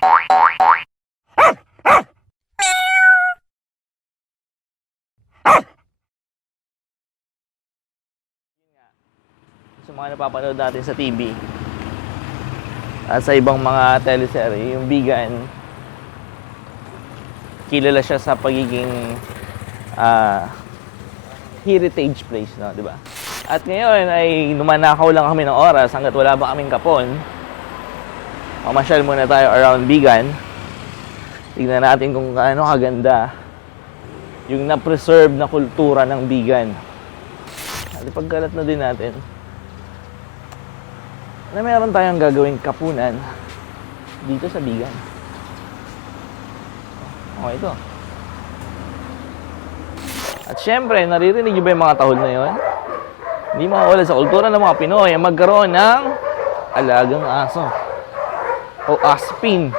sa mga napapanood natin sa TV at sa ibang mga teleserye, yung vegan, kilala siya sa pagiging ah, heritage place, no, di ba? At ngayon ay numanakaw lang kami ng oras hanggat wala pa kaming kapon. Mamasyal muna tayo around vegan. Tignan natin kung gaano kaganda yung na-preserve na kultura ng vegan. At ipagkalat na din natin na meron tayong gagawing kapunan dito sa Bigan. Okay ito. At syempre, naririnig niyo ba yung mga tahol na yon? Hindi mawawala sa kultura ng mga Pinoy ang magkaroon ng alagang aso o aspin.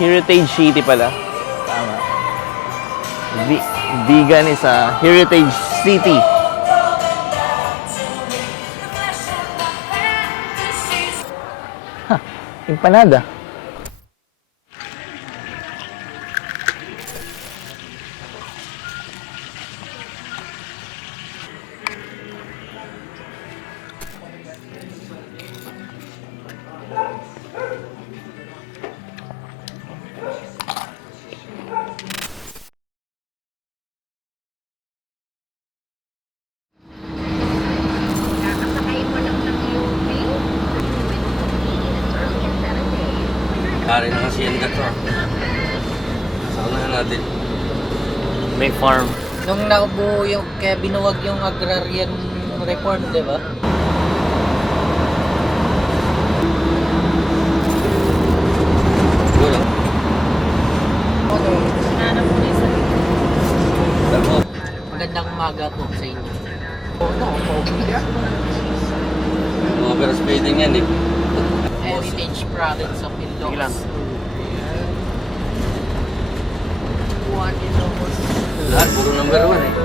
Heritage City pala. Tama. Vi- vegan is a heritage city. Empanada. Kari ng hacienda to. Saan na natin? May farm. Nung nabuo yung, kaya binuwag yung agrarian reform, di ba? Magandang umaga po sa inyo. Over speeding yan eh. Heritage Province of Ilocos. हां पूर्ण नंबरवर आहे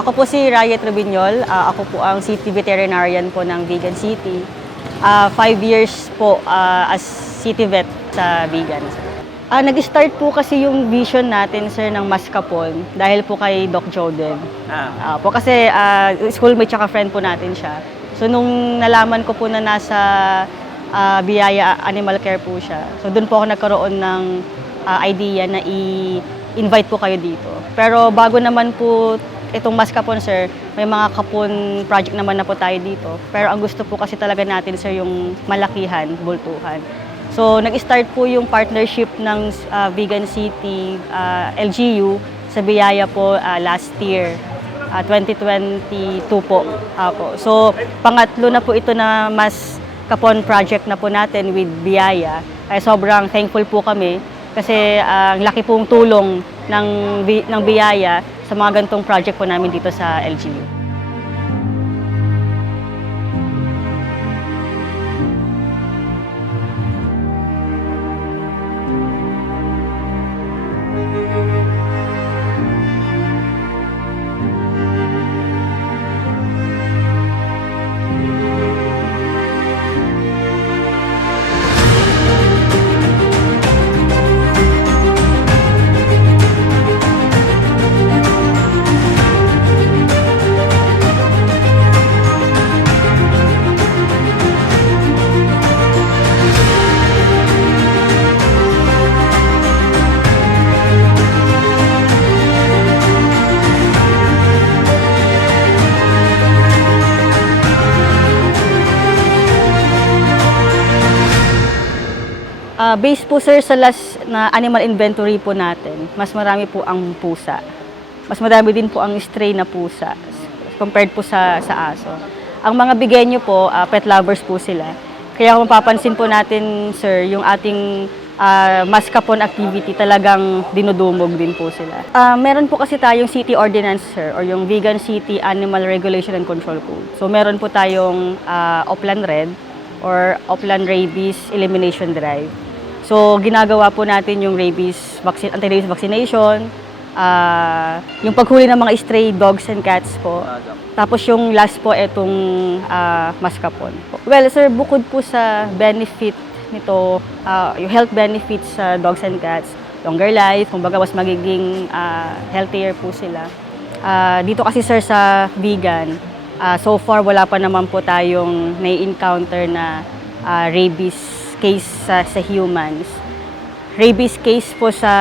ako po si Raya Trebiñol. Ah, ako po ang City Veterinarian po ng Vegan City. Ah, five years po ah, as City Vet sa Vegan. Ah, nag-start po kasi yung vision natin, sir, ng Mascapon dahil po kay Doc Joden. Ah, Ah, po kasi ah, schoolmate tsaka friend po natin siya. So nung nalaman ko po na nasa ah, Biyaya Animal Care po siya, so doon po ako nagkaroon ng ah, idea na i-invite po kayo dito. Pero bago naman po itong Mascapon, sir, may mga kapon project naman na po tayo dito. Pero ang gusto po kasi talaga natin, sir, yung malakihan, bultuhan. So, nag-start po yung partnership ng ah, Vegan City ah, LGU sa Biyaya po ah, last year. ah, 2022 po. Apo. So, pangatlo na po ito na mas kapon project na po natin with Biyaya. Ay sobrang thankful po kami Kasi ang laki pong tulong ng, ng biyaya sa mga gantong project po namin dito sa LGU. Ah, based po sir sa last na animal inventory po natin, mas marami po ang pusa. Mas marami din po ang stray na pusa compared po sa sa aso. Ang mga bigenyo po, ah, pet lovers po sila. Kaya kung mapapansin po natin sir, yung ating ah, maskapon activity talagang dinudumog din po sila. Ah, meron po kasi tayong city ordinance sir or yung Vegan City Animal Regulation and Control Code. So meron po tayong ah, Oplan Red or Oplan Rabies Elimination Drive. So, ginagawa po natin yung rabies vaccine, anti-rabies vaccination, ah, yung paghuli ng mga stray dogs and cats po. Tapos yung last po, itong ah, maskapon. Well, sir, bukod po sa benefit nito, ah, yung health benefits sa dogs and cats, longer life, kumbaga mas magiging ah, healthier po sila. Ah, dito kasi sir sa vegan, ah, so far wala pa naman po tayong nai-encounter na ah, rabies case sa, sa humans. Rabies case po sa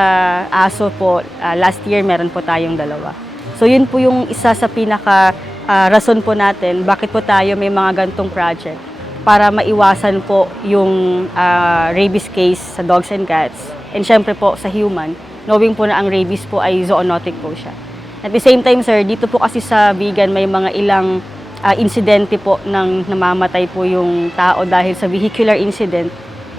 aso po, ah, last year meron po tayong dalawa. So yun po yung isa sa pinaka ah, rason po natin bakit po tayo may mga gantong project para maiwasan po yung ah, rabies case sa dogs and cats and syempre po sa human, knowing po na ang rabies po ay zoonotic po siya. At the same time, sir, dito po kasi sa vegan may mga ilang ah, insidente po ng namamatay po yung tao dahil sa vehicular incident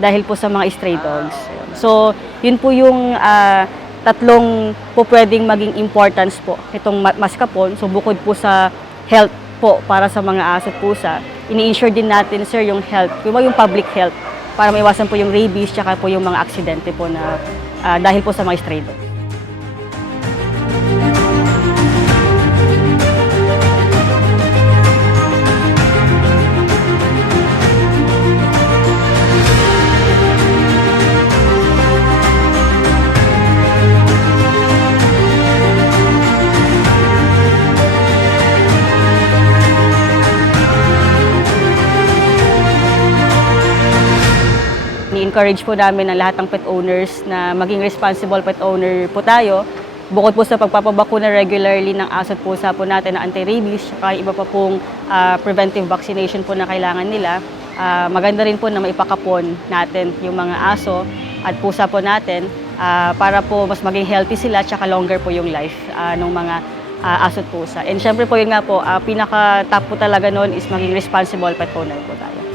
dahil po sa mga stray dogs. So, yun po yung ah, tatlong po pwedeng maging importance po itong ma- maskapon. So, bukod po sa health po para sa mga aso at pusa, ini-ensure din natin, sir, yung health, yung, public health para maiwasan po yung rabies tsaka po yung mga aksidente po na ah, dahil po sa mga stray dogs. Ni-encourage po namin ang lahat ng pet owners na maging responsible pet owner po tayo. Bukod po sa pagpapabakuna regularly ng aso at pusa po natin na anti-rabies, saka iba pa pong ah, preventive vaccination po na kailangan nila, ah, maganda rin po na maipakapon natin yung mga aso at pusa po natin ah, para po mas maging healthy sila tsaka longer po yung life ah, ng mga ah, aso at pusa. And syempre po yun nga po, ah, pinaka-top po talaga noon is maging responsible pet owner po tayo.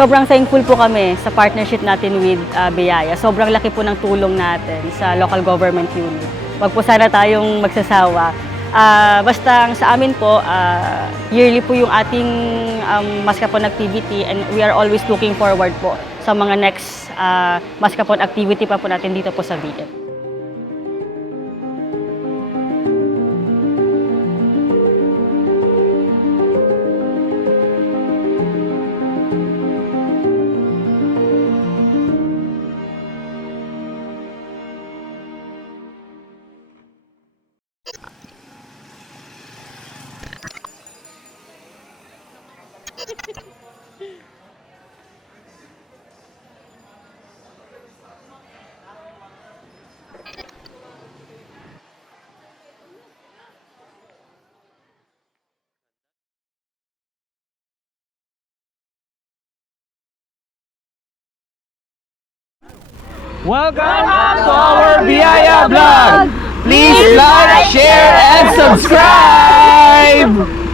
Sobrang thankful po kami sa partnership natin with uh, Biyaya. Sobrang laki po ng tulong natin sa local government unit. Wag po sana tayong magsasawa. Ah, basta sa amin po, ah, yearly po yung ating um, Maskapon activity and we are always looking forward po sa mga next uh, Maskapon activity pa po natin dito po sa Vegan. Welcome to our Biyaya Vlog! Please like, share, and subscribe!